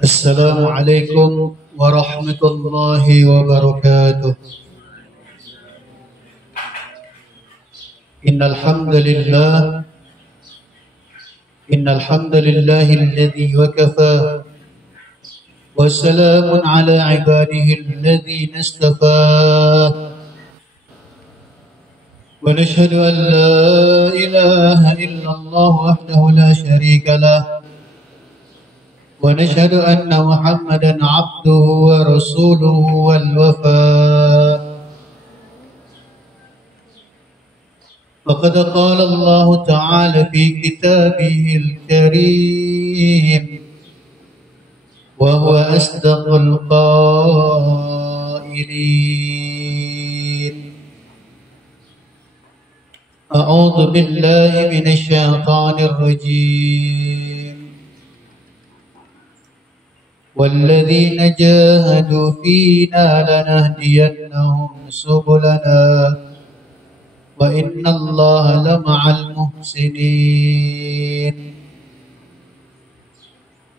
السلام عليكم ورحمة الله وبركاته. إن الحمد لله الذي وكفى وسلام على عباده الذين اصطفى ونشهد أن لا إله إلا الله وحده لا شريك له ونشهد أن محمدا عبده ورسوله والوفاء. فقد قال الله تعالى في كتابه الكريم وهو أصدق القائلين: أعوذ بالله من الشيطان الرجيم والذين جاهدوا فينا لنهدينهم سبلنا وإن الله لمع المحسنين.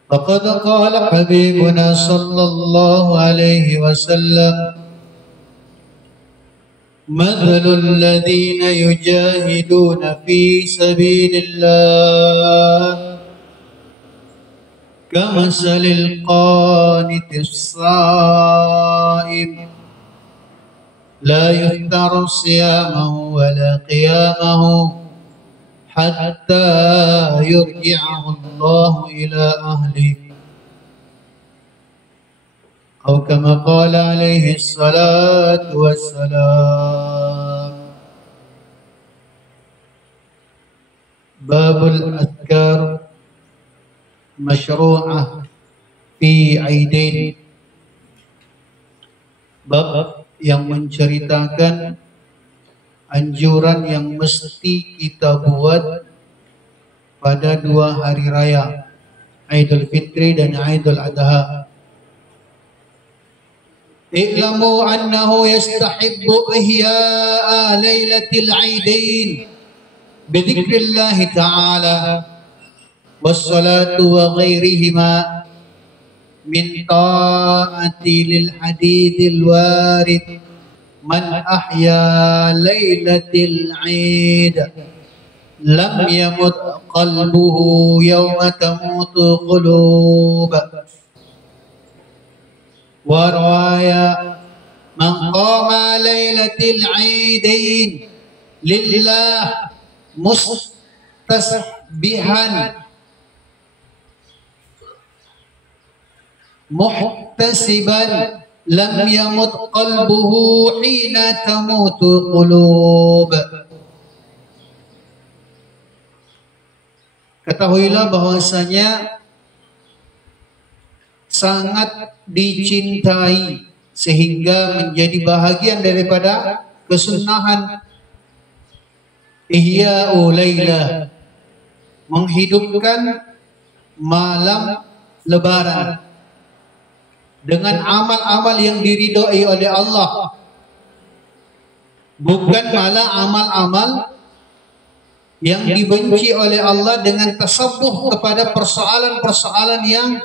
فقد قال حبيبنا صلى الله عليه وسلم: مثل الذين يجاهدون في سبيل الله كمثل القانت الصائم لا يفتر صيامه ولا قيامه حتى يرجعه الله إلى أهله، أو كما قال عليه الصلاة والسلام. باب الأذكار مشروعة في عيدين. Bab yang menceritakan anjuran yang mesti kita buat pada dua hari raya, Aidul Fitri dan Aidul Adha. I'lamu annahu yastahibbu ihya'a lailatil aidain bidzikrillah ta'ala wassalatu wa ghairihima min ta'ati lil hadithil warid man ahya lailatil aid lam yamut qalbuhu yawma tamutu qulub. Wa rawaya man qama lailatil aidain lillah mustasbihan muhtasiban lam yamut qalbuhu hina tamutu qulub. Ketahuilah bahwasanya sangat dicintai sehingga menjadi bahagian daripada kesunahan ihya'u lailah, menghidupkan malam lebaran dengan amal-amal yang diridhoi oleh Allah, bukan malah amal-amal yang dibenci oleh Allah dengan tasabbuh kepada persoalan-persoalan yang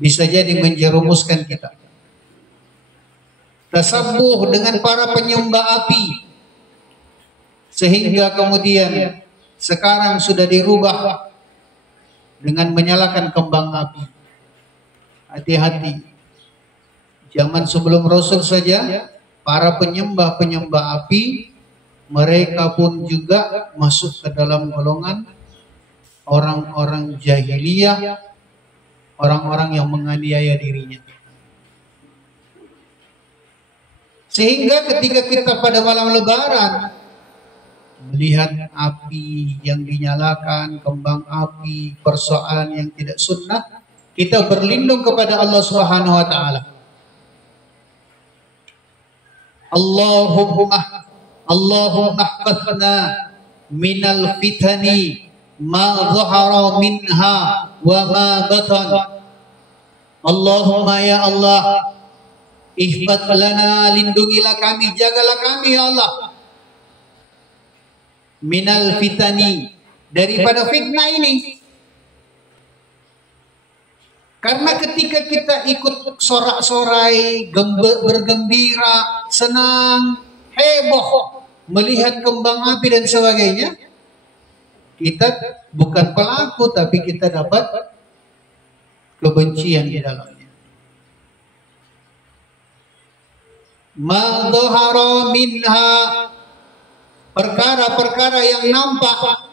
bisa jadi menjerumuskan kita. Tasabbuh dengan para penyembah api, sehingga kemudian sekarang sudah dirubah dengan menyalakan kembang api. Hati-hati. Zaman sebelum Rasul saja para penyembah-penyembah api mereka pun juga masuk ke dalam golongan orang-orang jahiliyah, orang-orang yang menganiaya dirinya. Sehingga ketika kita pada malam lebaran melihat api yang dinyalakan, kembang api, persoalan yang tidak sunnah, kita berlindung kepada Allah Subhanahu wa taala. Allahumma ihfazna minal fitani ma dhahara minha wa ma batan. Allahumma ya Allah, ihfaz lana, lindungilah kami, jagalah kami ya Allah, minal fitani, daripada fitnah ini. Karena ketika kita ikut sorak-sorai, bergembira, senang, heboh, melihat kembang api dan sebagainya, kita bukan pelaku, tapi kita dapat kebencian di dalamnya. Ma dhahara minha, perkara-perkara yang nampak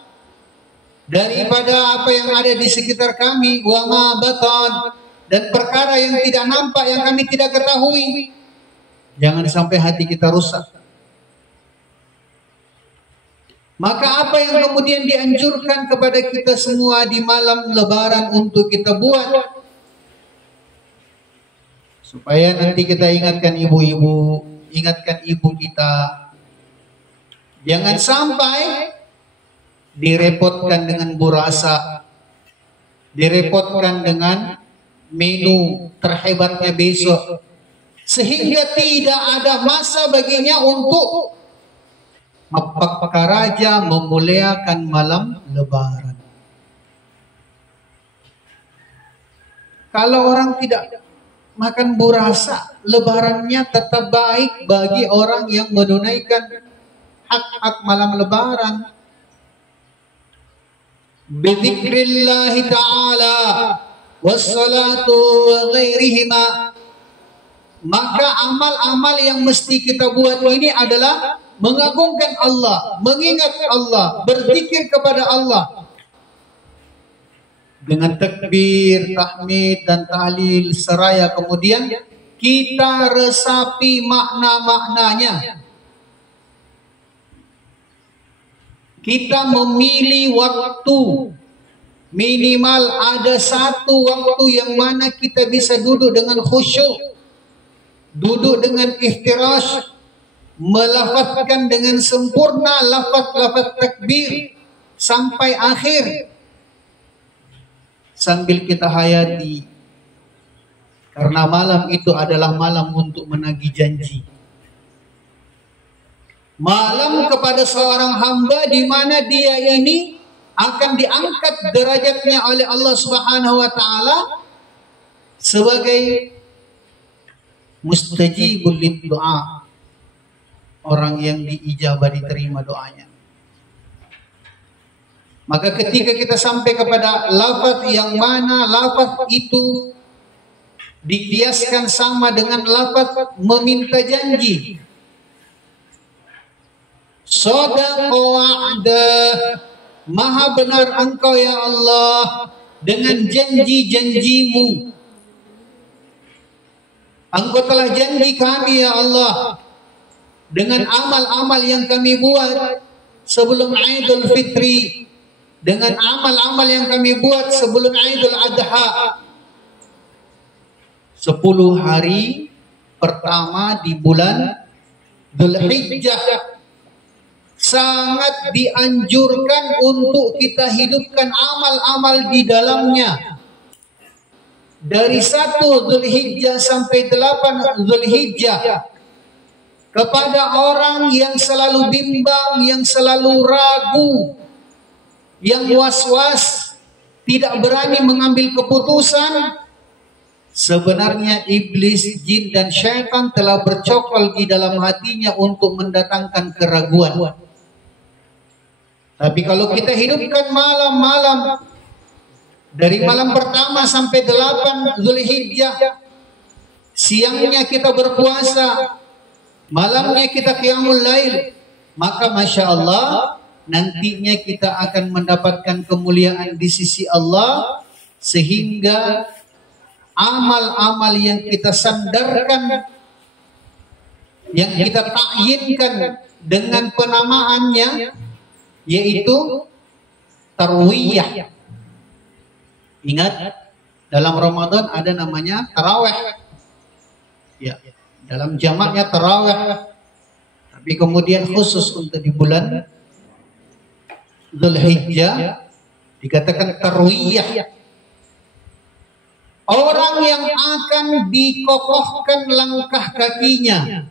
daripada apa yang ada di sekitar kami, wa ma batan, dan perkara yang tidak nampak yang kami tidak ketahui. Jangan sampai hati kita rusak. Maka apa yang kemudian dianjurkan kepada kita semua di malam Lebaran untuk kita buat, supaya nanti kita ingatkan ibu-ibu, ingatkan ibu kita, jangan sampai direpotkan dengan burasa, direpotkan dengan menu terhebatnya besok, sehingga tidak ada masa baginya untuk mempekaraja, memuliakan malam Lebaran. Kalau orang tidak makan burasa, Lebarannya tetap baik bagi orang yang menunaikan hak-hak malam Lebaran. Bidzikrillahi ta'ala wassalatu wa ghairihima, maka amal-amal yang mesti kita buat ini adalah mengagungkan Allah, mengingat Allah, berzikir kepada Allah dengan takbir, tahmid dan tahlil seraya kemudian kita resapi makna-maknanya. Kita memilih waktu, minimal ada satu waktu yang mana kita bisa duduk dengan khusyuk, duduk dengan ihtirash, melafazkan dengan sempurna lafaz-lafaz takbir sampai akhir, sambil kita hayati, karena malam itu adalah malam untuk menagih janji. Malam kepada seorang hamba di mana dia ini akan diangkat derajatnya oleh Allah Subhanahu wa taala sebagai mustajibul doa, orang yang diijabah, diterima doanya. Maka ketika kita sampai kepada lafaz yang mana lafaz itu dikiaskan sama dengan lafaz meminta janji, Shadaqa wa'da, maha benar engkau ya Allah dengan janji-janjimu. Engkau telah janji kami ya Allah dengan amal-amal yang kami buat sebelum Idul Fitri, dengan amal-amal yang kami buat sebelum Idul Adha. 10 hari pertama di bulan Dzulhijjah sangat dianjurkan untuk kita hidupkan amal-amal di dalamnya. Dari 1 Dzulhijjah sampai 8 Dzulhijjah, kepada orang yang selalu bimbang, yang selalu ragu, yang was-was, tidak berani mengambil keputusan, sebenarnya iblis, jin dan syaitan telah bercokol di dalam hatinya untuk mendatangkan keraguan. Tapi kalau kita hidupkan malam-malam, dari malam pertama sampai 8 Dzulhijjah, siangnya kita berpuasa, malamnya kita qiyamul lail, maka Masya Allah, nantinya kita akan mendapatkan kemuliaan di sisi Allah, sehingga amal-amal yang kita sandarkan, yang kita takyinkan dengan penamaannya, yaitu tarwiyah. Ingat, dalam Ramadan ada namanya tarawih. Ya, dalam jamaknya tarawih. Tapi kemudian khusus untuk di bulan Dzulhijjah dikatakan tarwiyah. Orang yang akan dikokohkan langkah kakinya,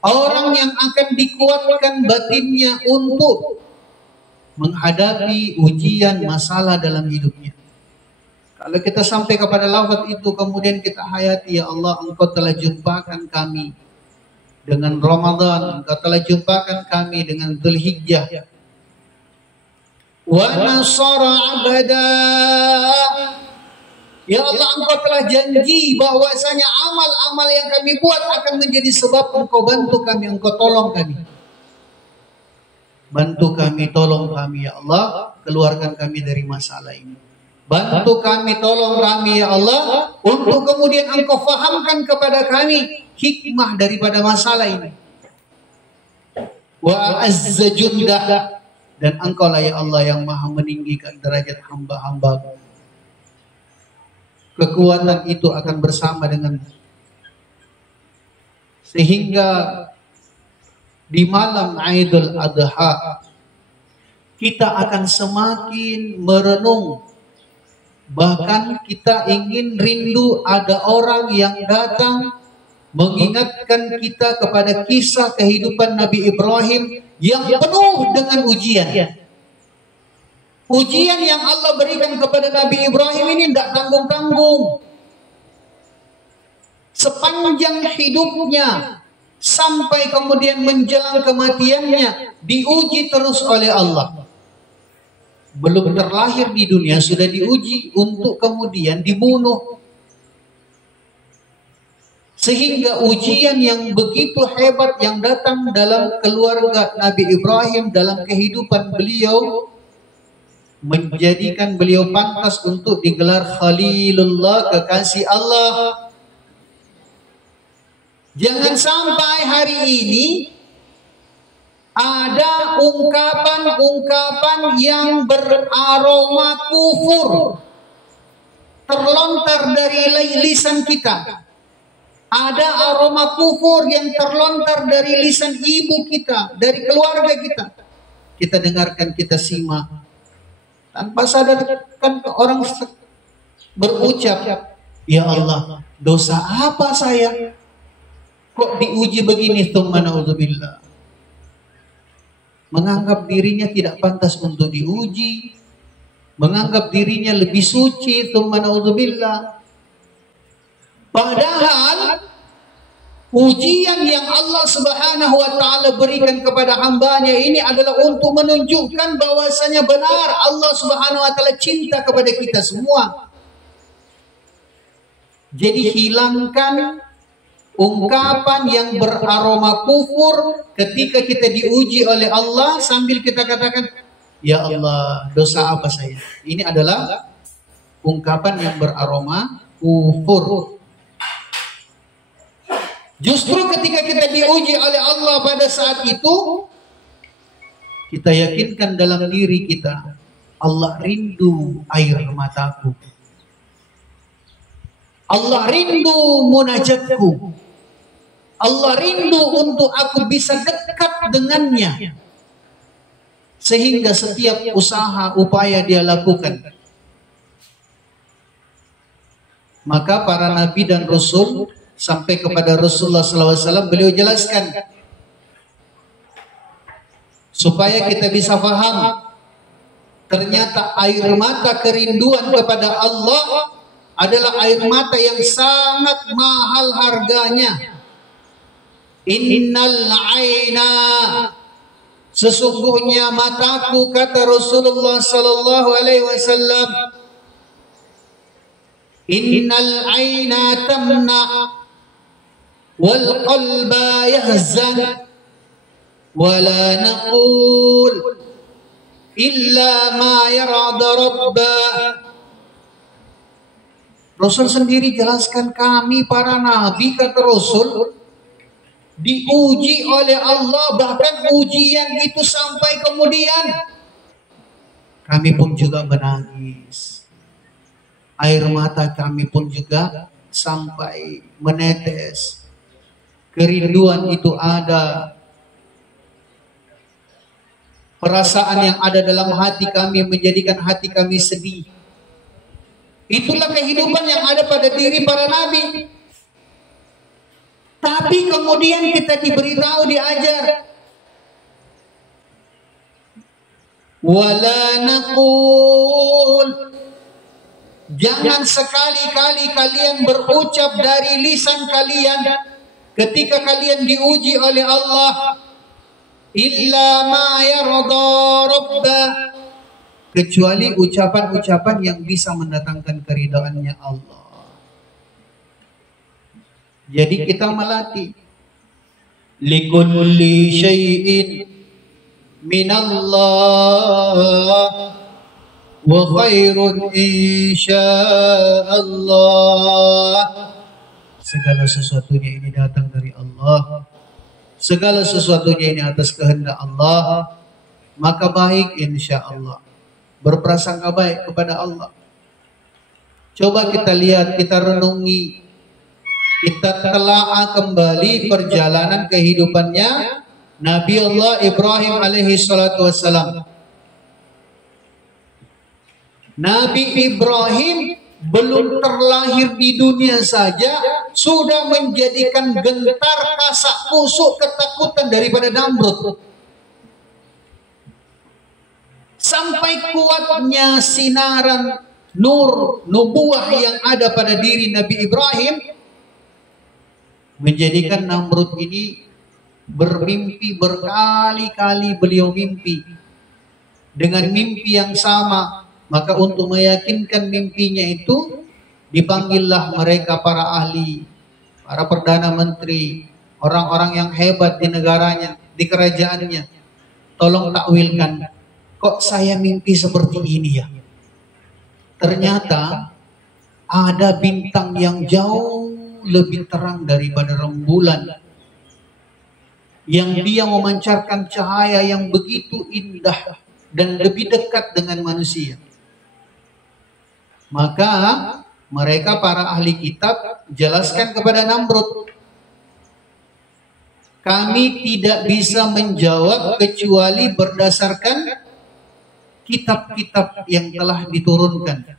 orang yang akan dikuatkan batinnya untuk menghadapi ujian masalah dalam hidupnya. Kalau kita sampai kepada lafaz itu kemudian kita hayati, ya Allah, Engkau telah jumpakan kami dengan Ramadan, Engkau telah jumpakan kami dengan Dzulhijjah. Wa nasara abada. Ya Allah, Engkau telah janji bahwasanya amal-amal yang kami buat akan menjadi sebab Engkau bantu kami, Engkau tolong kami. Bantu kami, tolong kami, ya Allah, keluarkan kami dari masalah ini. Bantu kami, tolong kami, ya Allah, untuk kemudian Engkau fahamkan kepada kami hikmah daripada masalah ini. Wa azza jundah, dan Engkau lah ya Allah yang maha meninggikan derajat hamba-hamba. Kekuatan itu akan bersama dengan, sehingga di malam Idul Adha kita akan semakin merenung. Bahkan kita ingin rindu ada orang yang datang mengingatkan kita kepada kisah kehidupan Nabi Ibrahim yang penuh dengan ujian. Ujian yang Allah berikan kepada Nabi Ibrahim ini tidak tanggung-tanggung. Sepanjang hidupnya sampai kemudian menjelang kematiannya diuji terus oleh Allah. Belum terlahir di dunia sudah diuji untuk kemudian dibunuh. Sehingga ujian yang begitu hebat yang datang dalam keluarga Nabi Ibrahim, dalam kehidupan beliau, menjadikan beliau pantas untuk digelar Khalilullah, kekasih Allah. Jangan sampai hari ini ada ungkapan-ungkapan yang beraroma kufur terlontar dari lisan kita. Ada aroma kufur yang terlontar dari lisan ibu kita, dari keluarga kita. Kita dengarkan, kita simak. Tanpa sadar kan orang berucap, ya Allah, dosa apa saya? Kok diuji begini? Tsumma na'udzubillah. Menganggap dirinya tidak pantas untuk diuji, menganggap dirinya lebih suci, tsumma na'udzubillah. Padahal ujian yang Allah Subhanahu wa taala berikan kepada hambanya ini adalah untuk menunjukkan bahwasanya benar Allah Subhanahu wa taala cinta kepada kita semua. Jadi hilangkan ungkapan yang beraroma kufur ketika kita diuji oleh Allah sambil kita katakan, ya Allah, dosa apa saya? Ini adalah ungkapan yang beraroma kufur. Justru ketika kita diuji oleh Allah pada saat itu, kita yakinkan dalam diri kita, Allah rindu air mataku. Allah rindu munajatku. Allah rindu untuk aku bisa dekat dengannya. Sehingga setiap usaha, upaya dia lakukan. Maka para nabi dan rasul sampai kepada Rasulullah SAW, beliau jelaskan supaya kita bisa paham, ternyata air mata kerinduan kepada Allah adalah air mata yang sangat mahal harganya. Innal aina, sesungguhnya mataku, kata Rasulullah SAW, innal aina tamna wal qalba yahzan wala naqul illa ma yarada rabba. Rasul sendiri jelaskan, kami para nabi, kata Rasul, diuji oleh Allah, bahkan ujian itu sampai kemudian kami pun juga menangis. Air mata kami pun juga sampai menetes. Kerinduan itu ada. Perasaan yang ada dalam hati kami menjadikan hati kami sedih. Itulah kehidupan yang ada pada diri para nabi. Tapi kemudian kita diberitahu, diajar, wala naqul, Jangan sekali-kali kalian berucap dari lisan kalian ketika kalian diuji oleh Allah, illa ma yarda rabbah, kecuali ucapan-ucapan yang bisa mendatangkan keridaannya Allah. Jadi kita melatih likulli syai'in minallah wa khairun insyaallah. Segala sesuatunya ini datang dari Allah. Segala sesuatunya ini atas kehendak Allah. Maka baik insyaallah. Berprasangka baik kepada Allah. Coba kita lihat, kita renungi, kita telaah kembali perjalanan kehidupannya Nabi Allah Ibrahim alaihi salatu wassalam. Nabi Ibrahim belum terlahir di dunia saja sudah menjadikan gentar kasak kusuk ketakutan daripada Namrud. Sampai kuatnya sinaran nur nubuah yang ada pada diri Nabi Ibrahim menjadikan Namrud ini bermimpi, berkali-kali beliau mimpi dengan mimpi yang sama. Maka untuk meyakinkan mimpinya itu, dipanggillah mereka para ahli, para perdana menteri, orang-orang yang hebat di negaranya, di kerajaannya. Tolong takwilkan, kok saya mimpi seperti ini ya? Ternyata ada bintang yang jauh lebih terang daripada rembulan, yang dia memancarkan cahaya yang begitu indah dan lebih dekat dengan manusia. Maka mereka para ahli kitab jelaskan kepada Namrud, kami tidak bisa menjawab kecuali berdasarkan kitab-kitab yang telah diturunkan.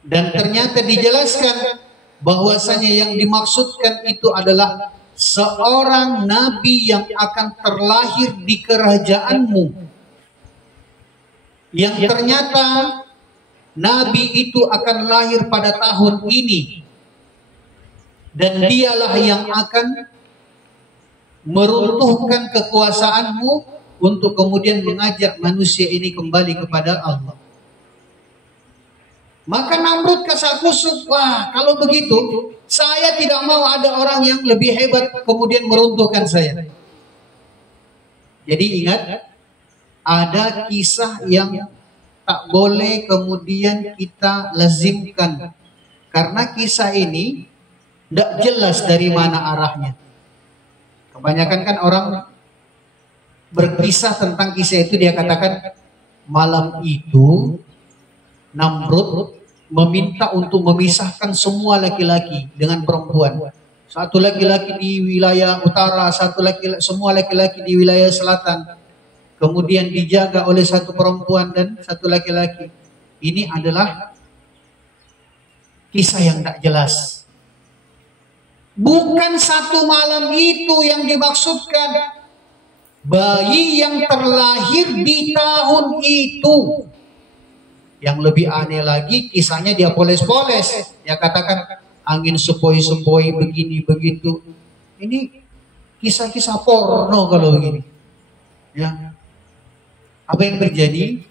Dan ternyata dijelaskan bahwasanya yang dimaksudkan itu adalah seorang nabi yang akan terlahir di kerajaanmu, yang ternyata nabi itu akan lahir pada tahun ini, dan dialah yang akan meruntuhkan kekuasaanmu untuk kemudian mengajak manusia ini kembali kepada Allah. Maka Namrud kasakusuk, wah kalau begitu saya tidak mau ada orang yang lebih hebat kemudian meruntuhkan saya. Jadi ingat, ada kisah yang tak boleh kemudian kita lazimkan, karena kisah ini tidak jelas dari mana arahnya. Kebanyakan kan orang berkisah tentang kisah itu, dia katakan malam itu Namrud meminta untuk memisahkan semua laki-laki dengan perempuan. Satu laki-laki di wilayah utara, semua laki-laki di wilayah selatan. Kemudian dijaga oleh satu perempuan dan satu laki-laki. Ini adalah kisah yang tak jelas. Bukan satu malam itu yang dimaksudkan. Bayi yang terlahir di tahun itu. Yang lebih aneh lagi, kisahnya dia poles-poles. Dia katakan angin sepoi-sepoi begini begitu. Ini kisah-kisah porno kalau begini. Ya. Apa yang terjadi?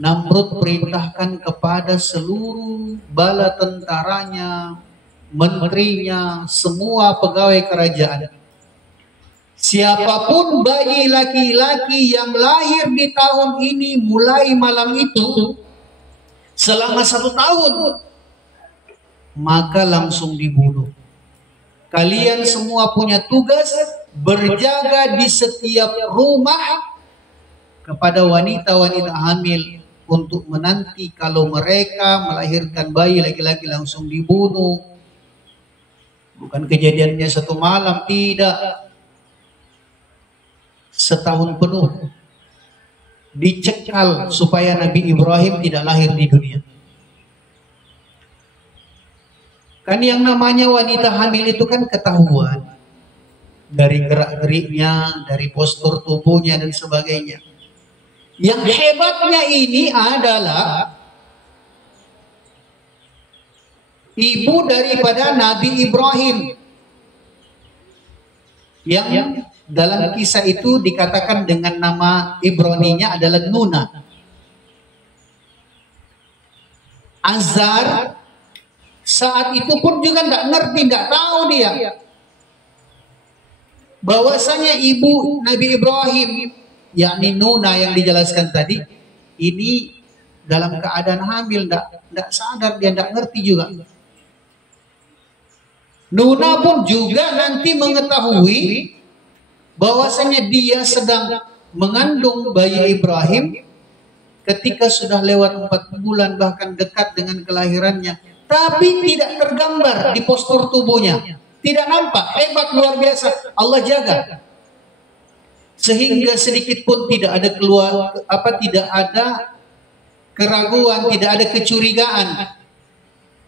Namrud perintahkan kepada seluruh bala tentaranya, menterinya, semua pegawai kerajaan. Siapapun bayi laki-laki yang lahir di tahun ini mulai malam itu selama 1 tahun, maka langsung dibunuh. Kalian semua punya tugas berjaga di setiap rumah kepada wanita-wanita hamil untuk menanti kalau mereka melahirkan bayi laki-laki langsung dibunuh. Bukan kejadiannya 1 malam, tidak. Setahun penuh dicekal supaya Nabi Ibrahim tidak lahir di dunia. Kan yang namanya wanita hamil itu kan ketahuan dari gerak-geriknya, dari postur tubuhnya dan sebagainya. Yang hebatnya ini adalah ibu daripada Nabi Ibrahim, yang dalam kisah itu dikatakan dengan nama Ibraninya adalah Nuna. Azar saat itu pun juga tidak ngerti, tidak tahu dia bahwasanya ibu Nabi Ibrahim, yakni Nuna yang dijelaskan tadi, ini dalam keadaan hamil, tidak sadar, dia tidak ngerti juga. Nuna pun juga nanti mengetahui bahwasanya dia sedang mengandung bayi Ibrahim ketika sudah lewat 4 bulan, bahkan dekat dengan kelahirannya, tapi tidak tergambar di postur tubuhnya, tidak nampak. Hebat, luar biasa, Allah jaga sehingga sedikit pun tidak ada tidak ada keraguan, tidak ada kecurigaan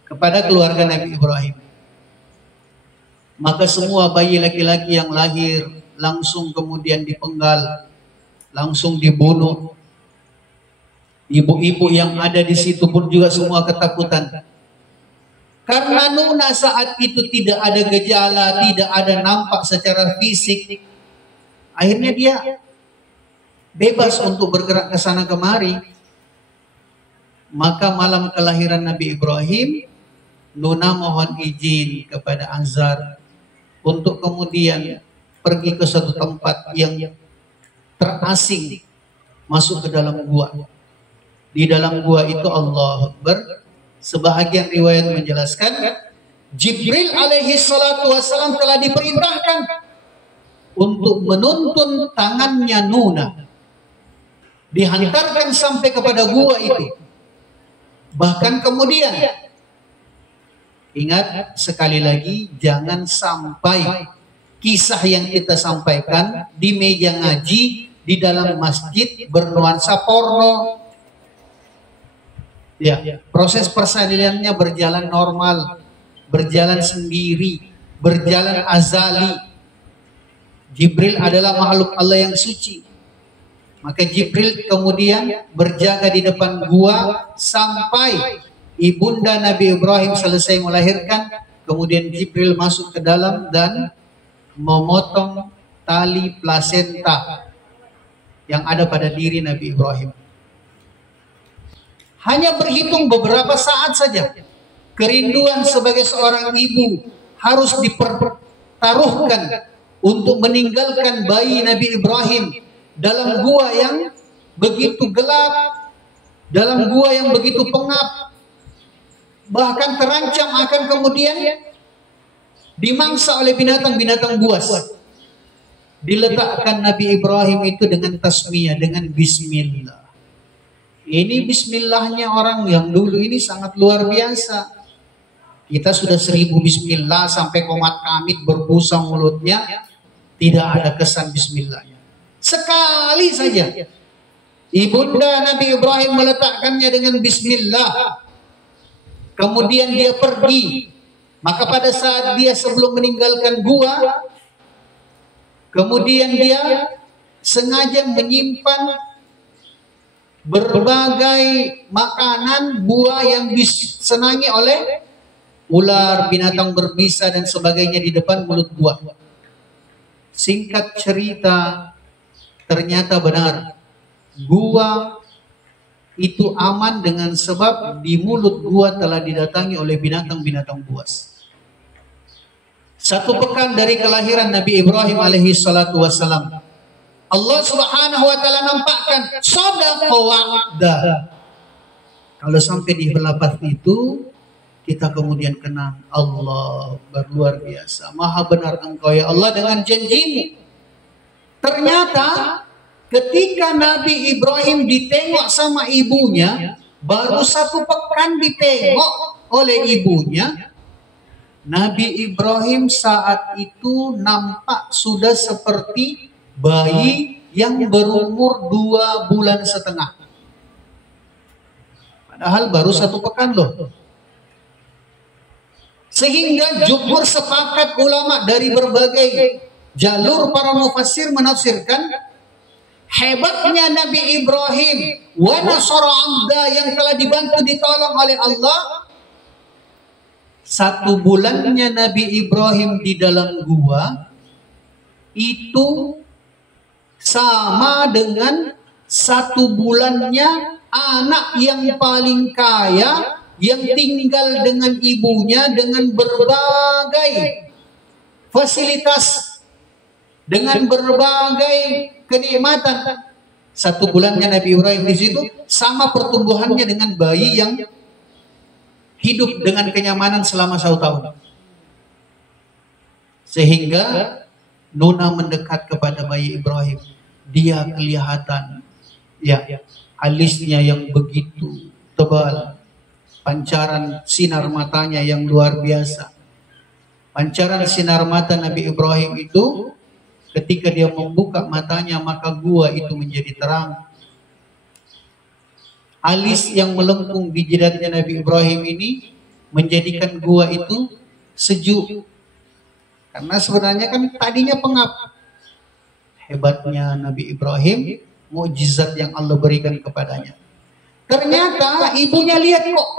kepada keluarga Nabi Ibrahim. Maka semua bayi laki-laki yang lahir langsung kemudian dipenggal, langsung dibunuh. Ibu-ibu yang ada di situ pun juga semua ketakutan. Karena Nuna saat itu tidak ada gejala, tidak ada nampak secara fisik. Akhirnya dia bebas untuk bergerak ke sana kemari. Maka malam kelahiran Nabi Ibrahim, Nuna mohon izin kepada Azar untuk kemudian pergi ke suatu tempat yang terasing, masuk ke dalam gua. Di dalam gua itu, Allah Akbar, sebahagian riwayat menjelaskan Jibril alaihi salatu wassalam telah diperintahkan untuk menuntun tangannya Nuna, dihantarkan sampai kepada gua itu. Bahkan kemudian, ingat sekali lagi, jangan sampai kisah yang kita sampaikan di meja ngaji, di dalam masjid bernuansa porno. Ya, proses persalinannya berjalan normal, berjalan sendiri, berjalan azali. Jibril adalah makhluk Allah yang suci. Maka Jibril kemudian berjaga di depan gua sampai ibunda Nabi Ibrahim selesai melahirkan. Kemudian Jibril masuk ke dalam dan memotong tali plasenta yang ada pada diri Nabi Ibrahim. Hanya berhitung beberapa saat saja. Kerinduan sebagai seorang ibu harus dipertaruhkan untuk meninggalkan bayi Nabi Ibrahim dalam gua yang begitu gelap, dalam gua yang begitu pengap, bahkan terancam akan kemudian dimangsa oleh binatang-binatang buas. Diletakkan Nabi Ibrahim itu dengan tasmiyah, dengan bismillah. Ini bismillahnya orang yang dulu ini sangat luar biasa. Kita sudah 1000 bismillah sampai komat kamit berbusa mulutnya, tidak ada kesan bismillahnya. Sekali saja ibunda Nabi Ibrahim meletakkannya dengan bismillah, kemudian dia pergi. Maka pada saat dia sebelum meninggalkan gua, kemudian dia sengaja menyimpan berbagai makanan, buah yang disenangi oleh ular, binatang berbisa dan sebagainya di depan mulut gua. Singkat cerita, ternyata benar, gua itu aman dengan sebab di mulut gua telah didatangi oleh binatang-binatang buas. 1 pekan dari kelahiran Nabi Ibrahim alaihi salatu wassalam, Allah subhanahu wa ta'ala nampakkan shadaqa wa'da. Kalau sampai di lafaz itu, kita kemudian kenang, Allah luar biasa, maha benar engkau ya Allah dengan janjimu. Ternyata ketika Nabi Ibrahim ditengok sama ibunya, baru 1 pekan ditengok oleh ibunya, Nabi Ibrahim saat itu nampak sudah seperti bayi yang berumur 2,5 bulan. Padahal baru 1 pekan loh. Sehingga jumhur sepakat ulama dari berbagai jalur para mufassir menafsirkan hebatnya Nabi Ibrahim wa nasara 'abda yang telah dibantu ditolong oleh Allah 1 bulannya Nabi Ibrahim di dalam gua itu sama dengan 1 bulannya anak yang paling kaya yang tinggal dengan ibunya dengan berbagai fasilitas, dengan berbagai kenikmatan. 1 bulannya Nabi Ibrahim di situ sama pertumbuhannya dengan bayi yang hidup dengan kenyamanan selama 1 tahun. Sehingga Nuna mendekat kepada bayi Ibrahim. Dia kelihatan ya alisnya yang begitu tebal, pancaran sinar matanya yang luar biasa. Pancaran sinar mata Nabi Ibrahim itu ketika dia membuka matanya maka gua itu menjadi terang. Alis yang melengkung di jidatnya Nabi Ibrahim ini menjadikan gua itu sejuk. Karena sebenarnya kan tadinya pengap. Hebatnya Nabi Ibrahim, mukjizat yang Allah berikan kepadanya. Ternyata ibunya lihat kok,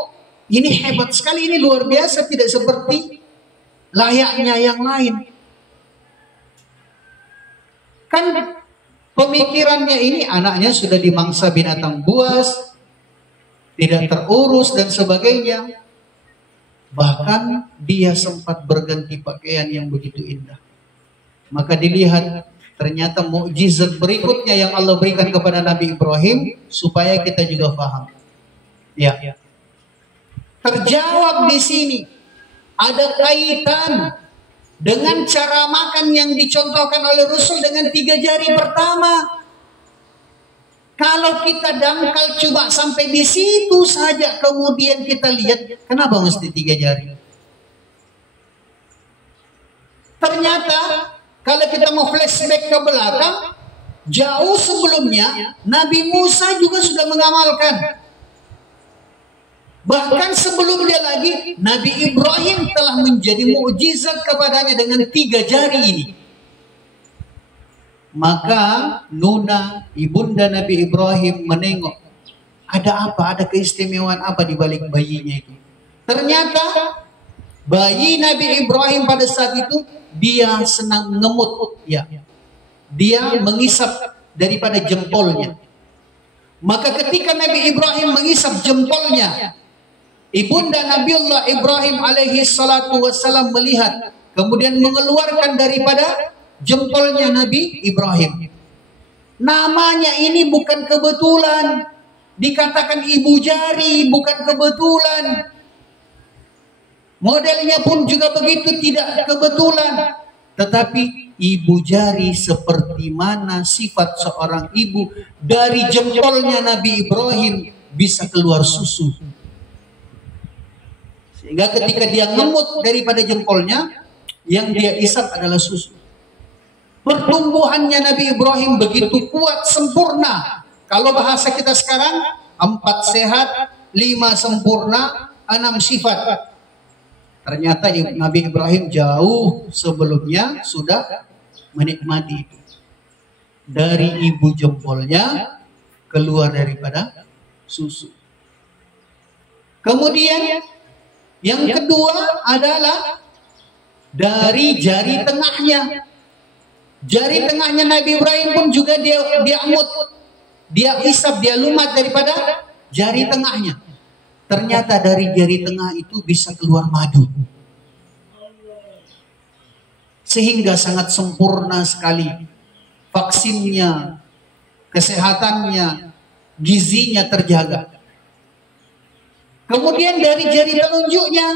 ini hebat sekali, ini luar biasa, tidak seperti layaknya yang lain. Kan pemikirannya ini anaknya sudah dimangsa binatang buas, tidak terurus dan sebagainya. Bahkan dia sempat berganti pakaian yang begitu indah. Maka dilihat ternyata mukjizat berikutnya yang Allah berikan kepada Nabi Ibrahim supaya kita juga paham. Ya. Terjawab di sini ada kaitan dengan cara makan yang dicontohkan oleh Rasul dengan 3 jari pertama. Kalau kita dangkal coba sampai di situ saja, kemudian kita lihat kenapa mesti 3 jari. Ternyata kalau kita mau flashback ke belakang, jauh sebelumnya Nabi Musa juga sudah mengamalkan. Bahkan sebelum dia lagi, Nabi Ibrahim telah menjadi mukjizat kepadanya dengan 3 jari ini. Maka Nuna, ibunda Nabi Ibrahim menengok. Ada apa? Ada keistimewaan apa di balik bayinya itu? Ternyata bayi Nabi Ibrahim pada saat itu dia senang ngemut. Ya. Dia mengisap daripada jempolnya. Maka ketika Nabi Ibrahim mengisap jempolnya, ibunda Nabiullah Ibrahim alaihi salatu wassalam melihat, kemudian mengeluarkan daripada jempolnya Nabi Ibrahim. Namanya ini bukan kebetulan. Dikatakan ibu jari, bukan kebetulan. Modelnya pun juga begitu, tidak kebetulan. Tetapi ibu jari seperti mana sifat seorang ibu. Dari jempolnya Nabi Ibrahim bisa keluar susu. Sehingga ketika dia ngemut daripada jempolnya, yang dia isap adalah susu. Pertumbuhannya Nabi Ibrahim begitu kuat, sempurna. Kalau bahasa kita sekarang, 4 sehat, 5 sempurna, 6 sifat. Ternyata Nabi Ibrahim jauh sebelumnya sudah menikmati itu. Dari ibu jempolnya keluar daripada susu. Kemudian yang kedua adalah dari jari tengahnya. Jari tengahnya Nabi Ibrahim pun juga dia emut. Dia isap, dia lumat daripada jari tengahnya. Ternyata dari jari tengah itu bisa keluar madu. Sehingga sangat sempurna sekali. Vaksinnya, kesehatannya, gizinya terjaga. Kemudian dari jari telunjuknya.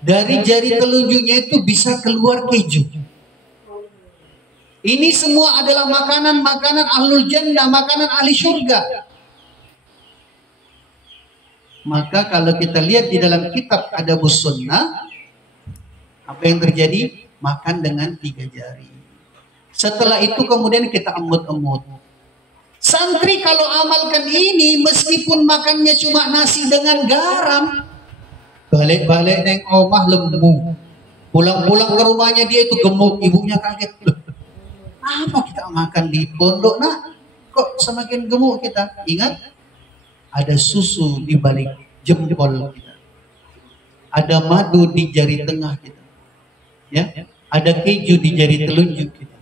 Dari jari telunjuknya itu bisa keluar keju. Ini semua adalah makanan-makanan ahlul jannah, makanan ahli syurga. Maka kalau kita lihat di dalam kitab Adabus Sunnah, apa yang terjadi? Makan dengan 3 jari. Setelah itu kemudian kita emut-emut. Santri kalau amalkan ini, meskipun makannya cuma nasi dengan garam, balik-balik neng omah lemu. Pulang-pulang ke rumahnya dia itu gemuk, ibunya kaget. Apa kita makan di pondok, nak? Kok semakin gemuk kita? Ingat, ada susu di balik jempol kita. ada madu di jari tengah kita, ya, ada keju di jari telunjuk kita.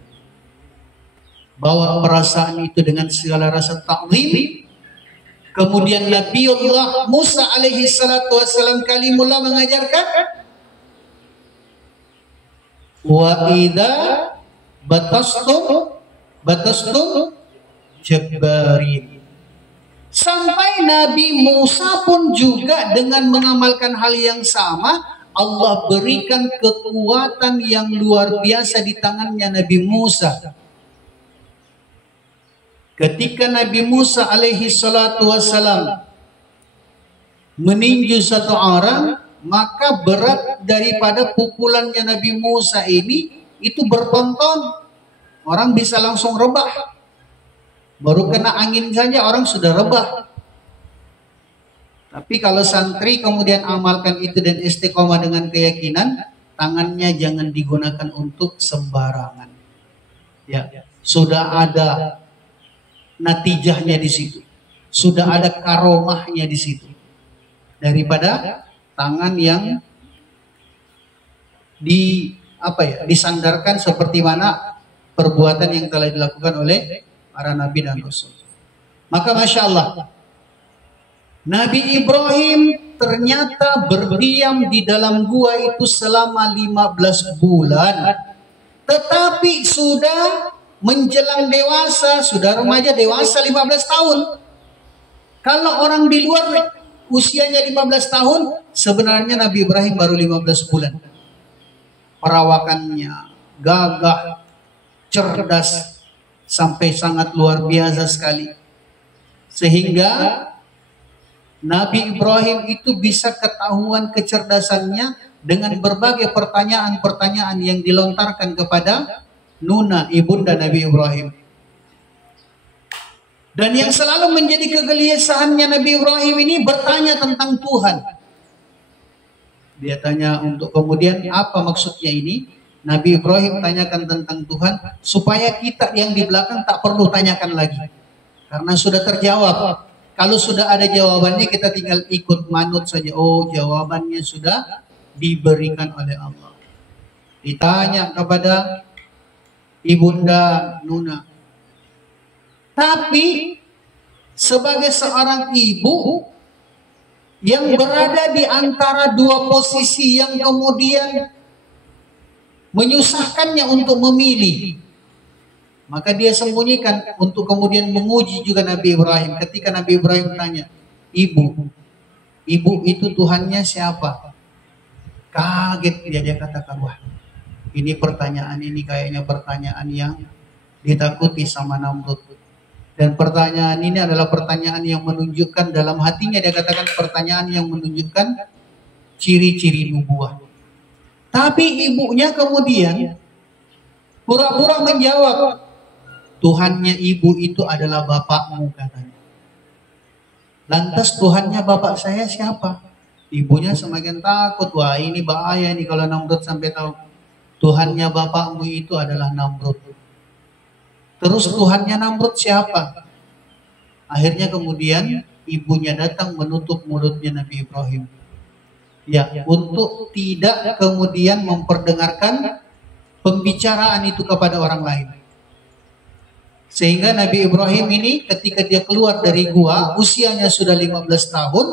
Bawa perasaan itu dengan segala rasa ta'zim. Kemudian Nabiullah Musa alaihi salatu wassalam kalimullah mengajarkan, wa idza batastum jabbarin. Sampai Nabi Musa pun juga dengan mengamalkan hal yang sama, Allah berikan kekuatan yang luar biasa di tangannya Nabi Musa. Ketika Nabi Musa alaihi salatu wassalam meninju satu orang, maka berat daripada pukulannya Nabi Musa ini itu bertonton. Orang bisa langsung rebah. Baru kena angin saja orang sudah rebah. Tapi kalau santri kemudian amalkan itu dan istiqomah dengan keyakinan, tangannya jangan digunakan untuk sembarangan. Ya, sudah ada natijahnya di situ, sudah ada karomahnya di situ, daripada tangan yang disandarkan seperti mana perbuatan yang telah dilakukan oleh para nabi dan rasul. Maka masya Allah, Nabi Ibrahim ternyata berdiam di dalam gua itu selama 15 bulan, tetapi sudah menjelang dewasa, sudah remaja dewasa 15 tahun. Kalau orang di luar usianya 15 tahun, sebenarnya Nabi Ibrahim baru 15 bulan. Perawakannya gagah, cerdas, sampai sangat luar biasa sekali. Sehingga Nabi Ibrahim itu bisa ketahuan kecerdasannya dengan berbagai pertanyaan-pertanyaan yang dilontarkan kepada Nuna, ibunda Nabi Ibrahim. Dan yang selalu menjadi kegelisahannya Nabi Ibrahim ini bertanya tentang Tuhan. Dia tanya untuk kemudian apa maksudnya ini? Nabi Ibrahim tanyakan tentang Tuhan supaya kita yang di belakang tak perlu tanyakan lagi. Karena sudah terjawab. Kalau sudah ada jawabannya kita tinggal ikut manut saja. Oh, jawabannya sudah diberikan oleh Allah. Ditanya kepada ibunda Nuna. Tapi sebagai seorang ibu yang berada di antara dua posisi yang kemudian menyusahkannya untuk memilih, maka dia sembunyikan untuk kemudian menguji juga Nabi Ibrahim. Ketika Nabi Ibrahim tanya, ibu itu Tuhannya siapa? Kaget dia katakan, wah, ini pertanyaan ini kayaknya pertanyaan yang ditakuti sama Namrud. Dan pertanyaan ini adalah pertanyaan yang menunjukkan dalam hatinya, dia katakan pertanyaan yang menunjukkan ciri-ciri nubuah. Tapi ibunya kemudian pura-pura menjawab, Tuhannya ibu itu adalah bapakmu, katanya. Lantas Tuhannya bapak saya siapa? Ibunya semakin takut, wah ini bahaya nih kalau Namrud sampai tahu. Tuhannya bapakmu itu adalah Namrud. Terus Tuhannya Namrud siapa? Akhirnya kemudian ibunya datang menutup mulutnya Nabi Ibrahim. Ya, untuk tidak kemudian memperdengarkan pembicaraan itu kepada orang lain. Sehingga Nabi Ibrahim ini ketika dia keluar dari gua, usianya sudah 15 tahun,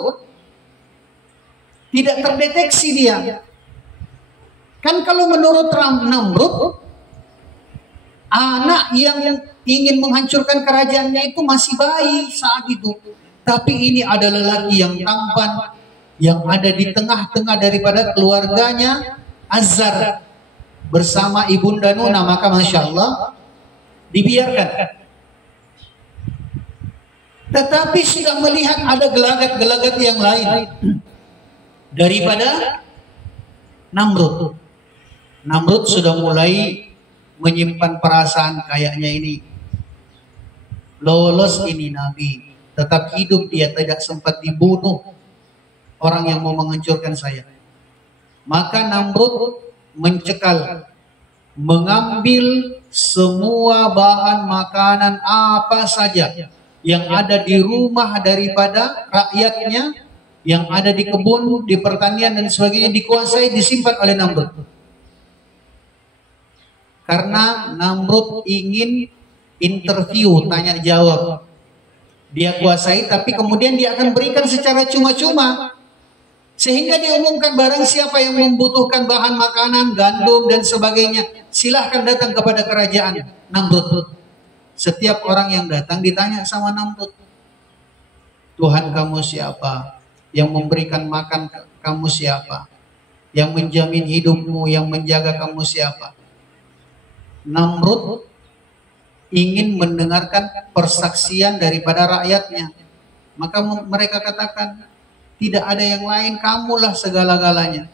tidak terdeteksi dia. Kan kalau menurut Namrud, anak yang ingin menghancurkan kerajaannya itu masih bayi saat itu. Tapi ini adalah lelaki yang tampan, yang ada di tengah-tengah daripada keluarganya Azar bersama ibunda Nuna, maka masya Allah dibiarkan. Tetapi sudah melihat ada gelagat-gelagat yang lain daripada Namrud. Namrud sudah mulai menyimpan perasaan kayaknya ini lolos ini Nabi, tetap hidup dia, tidak sempat dibunuh orang yang mau menghancurkan saya. Maka Namrud mencekal, mengambil semua bahan makanan apa saja yang ada di rumah daripada rakyatnya, yang ada di kebun, di pertanian dan sebagainya dikuasai, disimpan oleh Namrud. Karena Namrud ingin interview, tanya jawab. Dia kuasai, tapi kemudian dia akan berikan secara cuma-cuma. Sehingga diumumkan barang siapa yang membutuhkan bahan makanan, gandum dan sebagainya, silahkan datang kepada kerajaan Namrud. Setiap orang yang datang ditanya sama Namrud, Tuhan kamu siapa? Yang memberikan makan kamu siapa? Yang menjamin hidupmu, yang menjaga kamu siapa? Namrud ingin mendengarkan persaksian daripada rakyatnya. Maka mereka katakan, tidak ada yang lain, kamulah segala-galanya.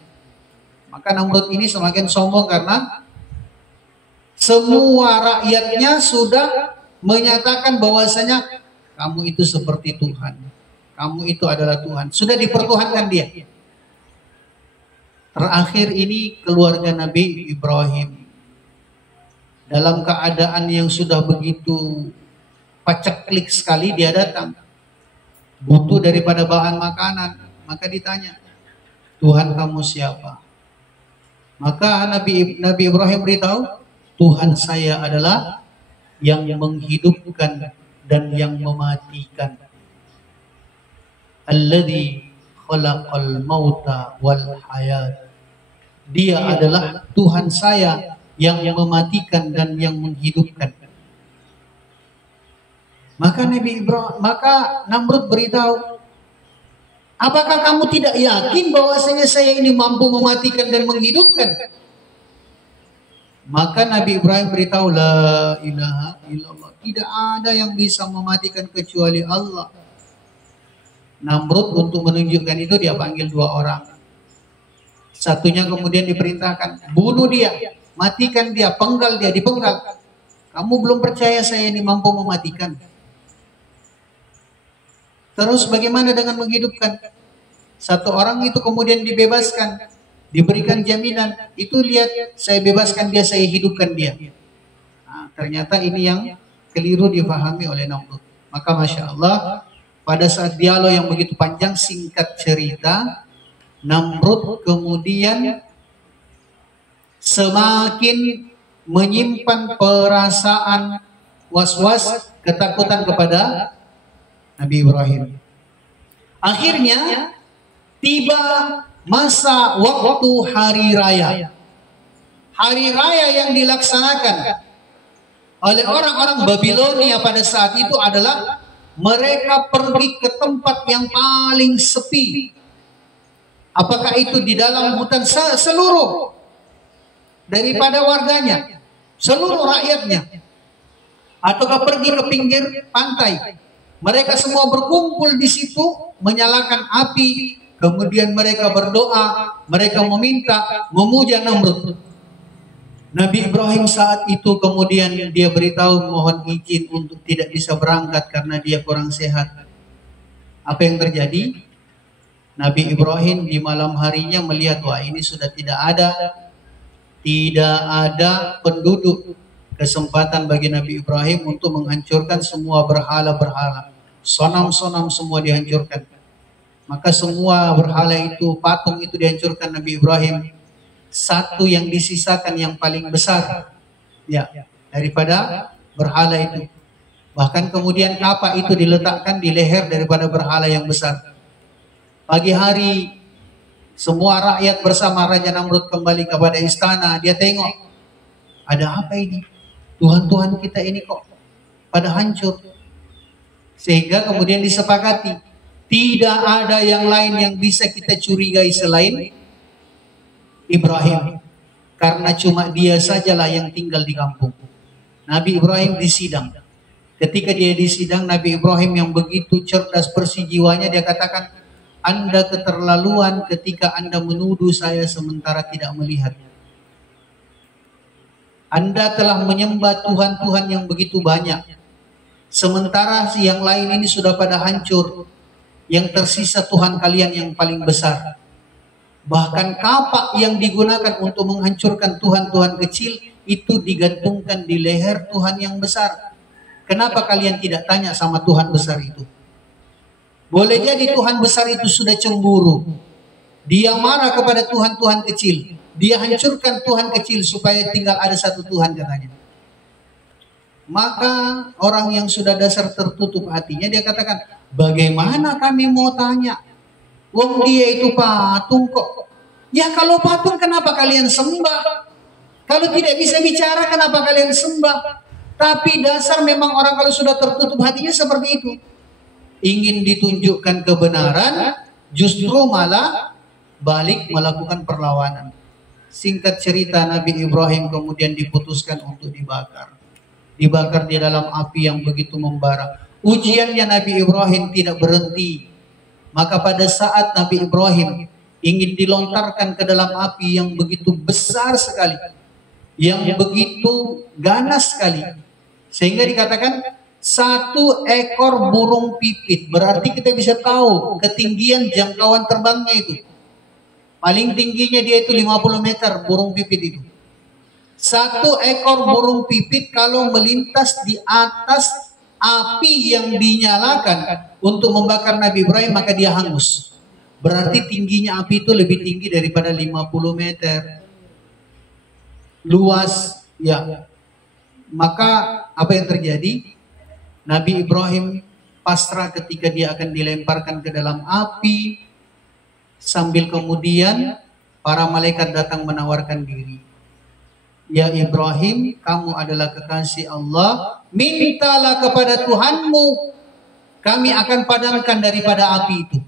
Maka Namrud ini semakin sombong karena semua rakyatnya sudah menyatakan bahwasanya kamu itu seperti Tuhan. Kamu itu adalah Tuhan. Sudah dipertuhankan dia. Terakhir ini keluarga Nabi Ibrahim. Dalam keadaan yang sudah begitu paceklik sekali, dia datang. Butuh daripada bahan makanan. Maka ditanya, Tuhan kamu siapa? Maka Nabi Ibrahim beritahu, Tuhan saya adalah yang menghidupkan dan yang mematikan. Alladzi khalaqal mauta wal hayat. Dia adalah Tuhan saya yang mematikan dan yang menghidupkan. Maka Namrud beritahu, apakah kamu tidak yakin bahwasanya saya ini mampu mematikan dan menghidupkan? Maka Nabi Ibrahim beritahu, la ilaha illallah, tidak ada yang bisa mematikan kecuali Allah. Namrud untuk menunjukkan itu dia panggil 2 orang. Satunya kemudian diperintahkan, bunuh dia, matikan dia, penggal dia, dipenggal. Kamu belum percaya saya ini mampu mematikan? Terus bagaimana dengan menghidupkan? 1 orang itu kemudian dibebaskan, diberikan jaminan, itu lihat saya bebaskan dia, saya hidupkan dia. Nah, ternyata ini yang keliru dipahami oleh Namrud. Maka Masya Allah, pada saat dialog yang begitu panjang, singkat cerita, Namrud kemudian semakin menyimpan perasaan was-was, ketakutan kepada Nabi Ibrahim. Akhirnya tiba masa waktu hari raya. Hari raya yang dilaksanakan oleh orang-orang Babilonia pada saat itu adalah mereka pergi ke tempat yang paling sepi. Apakah itu di dalam hutan, seluruh daripada warganya, seluruh rakyatnya, ataukah pergi ke pinggir pantai. Mereka semua berkumpul di situ, menyalakan api, kemudian mereka berdoa, mereka meminta, memuja Namrud. Nabi Ibrahim saat itu kemudian dia beritahu mohon izin untuk tidak bisa berangkat karena dia kurang sehat. Apa yang terjadi? Nabi Ibrahim di malam harinya melihat, wah ini sudah tidak ada penduduk. Kesempatan bagi Nabi Ibrahim untuk menghancurkan semua berhala-berhala. Sonam-sonam semua dihancurkan. Maka semua berhala itu, patung itu dihancurkan Nabi Ibrahim. Satu yang disisakan yang paling besar ya daripada berhala itu. Bahkan kemudian kapak itu diletakkan di leher daripada berhala yang besar. Pagi hari semua rakyat bersama Raja Namrud kembali kepada istana. Dia tengok, ada apa ini? Tuhan-Tuhan kita ini kok pada hancur. Sehingga kemudian disepakati, tidak ada yang lain yang bisa kita curigai selain Ibrahim, karena cuma dia sajalah yang tinggal di kampung. Nabi Ibrahim disidang. Ketika dia disidang, Nabi Ibrahim yang begitu cerdas bersih jiwanya, dia katakan, Anda keterlaluan ketika Anda menuduh saya sementara tidak melihat. Anda telah menyembah Tuhan-Tuhan yang begitu banyak, sementara yang lain ini sudah pada hancur. Yang tersisa Tuhan kalian yang paling besar. Bahkan kapak yang digunakan untuk menghancurkan Tuhan-Tuhan kecil itu digantungkan di leher Tuhan yang besar. Kenapa kalian tidak tanya sama Tuhan besar itu? Boleh jadi Tuhan besar itu sudah cemburu. Dia marah kepada Tuhan-Tuhan kecil. Dia hancurkan Tuhan kecil supaya tinggal ada satu Tuhan katanya. Maka orang yang sudah dasar tertutup hatinya, dia katakan, bagaimana kami mau tanya? Wong dia itu patung kok. Ya kalau patung kenapa kalian sembah? Kalau tidak bisa bicara kenapa kalian sembah? Tapi dasar memang orang kalau sudah tertutup hatinya seperti itu. Ingin ditunjukkan kebenaran, justru malah balik melakukan perlawanan. Singkat cerita, Nabi Ibrahim kemudian diputuskan untuk dibakar. Dibakar di dalam api yang begitu membara. Ujiannya Nabi Ibrahim tidak berhenti. Maka pada saat Nabi Ibrahim ingin dilontarkan ke dalam api yang begitu besar sekali, yang begitu ganas sekali, sehingga dikatakan satu ekor burung pipit, berarti kita bisa tahu ketinggian jangkauan terbangnya itu. Paling tingginya dia itu 50 meter burung pipit itu. Satu ekor burung pipit kalau melintas di atas api yang dinyalakan untuk membakar Nabi Ibrahim, maka dia hangus. Berarti tingginya api itu lebih tinggi daripada 50 meter. Luas, ya. Maka apa yang terjadi? Nabi Ibrahim pasrah ketika dia akan dilemparkan ke dalam api. Sambil kemudian para malaikat datang menawarkan diri. Ya Ibrahim, kamu adalah kekasih Allah, mintalah kepada Tuhanmu, kami akan padamkan daripada api itu.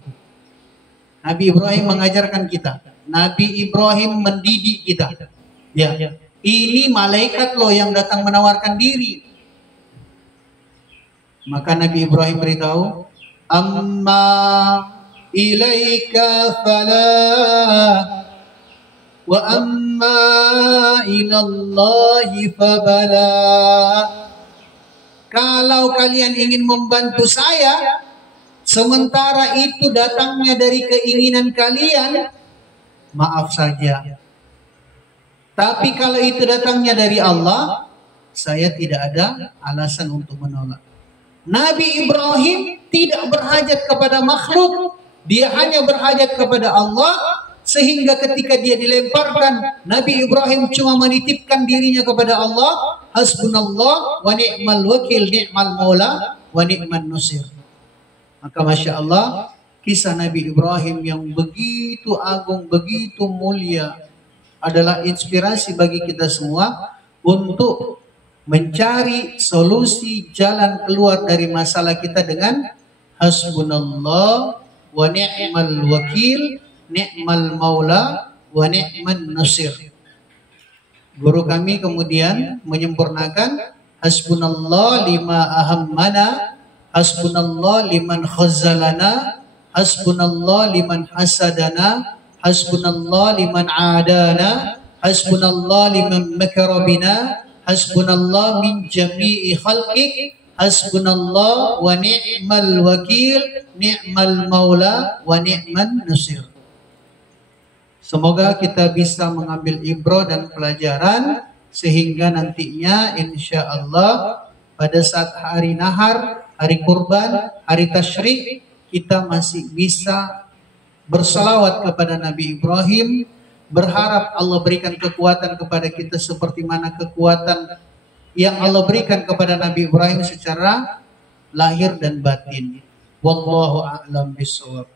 Nabi Ibrahim mengajarkan kita, Nabi Ibrahim mendidik kita. Ya, ini malaikat loh yang datang menawarkan diri. Maka Nabi Ibrahim beritahu, amma ilaika fala wa amma ilallahi fabala. Kalau kalian ingin membantu saya, sementara itu datangnya dari keinginan kalian, maaf saja. Tapi kalau itu datangnya dari Allah, saya tidak ada alasan untuk menolak. Nabi Ibrahim tidak berhajat kepada makhluk, dia hanya berhajat kepada Allah. Sehingga ketika dia dilemparkan, Nabi Ibrahim cuma menitipkan dirinya kepada Allah. Hasbunallah wa ni'mal wakil, ni'mal maula wa ni'man nusir. Maka Masya Allah, kisah Nabi Ibrahim yang begitu agung, begitu mulia, adalah inspirasi bagi kita semua untuk mencari solusi jalan keluar dari masalah kita dengan hasbunallah wa ni'mal wakil, ni'mal maula wa ni'man nasir. Guru kami kemudian menyempurnakan hasbunallah lima ahammana, hasbunallah liman khazalana, hasbunallah liman hasadana, hasbunallah liman adana, hasbunallah liman makara bina, hasbunallah min jami'i khalqik, hasbunallah wa ni'mal wakil, ni'mal maula wa ni'man nasir. Semoga kita bisa mengambil ibrah dan pelajaran sehingga nantinya insya Allah pada saat hari nahar, hari kurban, hari tasyrik, kita masih bisa bersalawat kepada Nabi Ibrahim, berharap Allah berikan kekuatan kepada kita seperti mana kekuatan yang Allah berikan kepada Nabi Ibrahim secara lahir dan batin. Wallahu a'lam bishawab.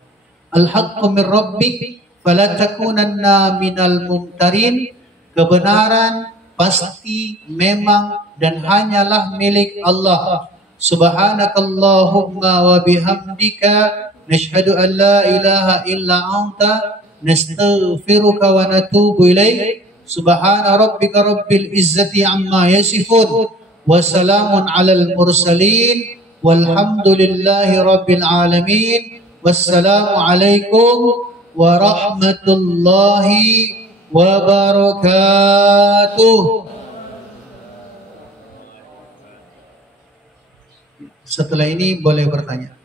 Al-haqqu min rabbik fala takunanna minal mumtarin. Kebenaran pasti memang dan hanyalah milik Allah. Subhanakallahumma wa bihamdika nashhadu an la ilaha illa anta nastaghfiruka wa natubu ilaik. Subhana rabbika rabbil izzati amma yasifun wa salamun alal mursalin walhamdulillahi rabbil alamin. Wassalamu alaikum warahmatullahi wabarakatuh. Setelah ini boleh bertanya.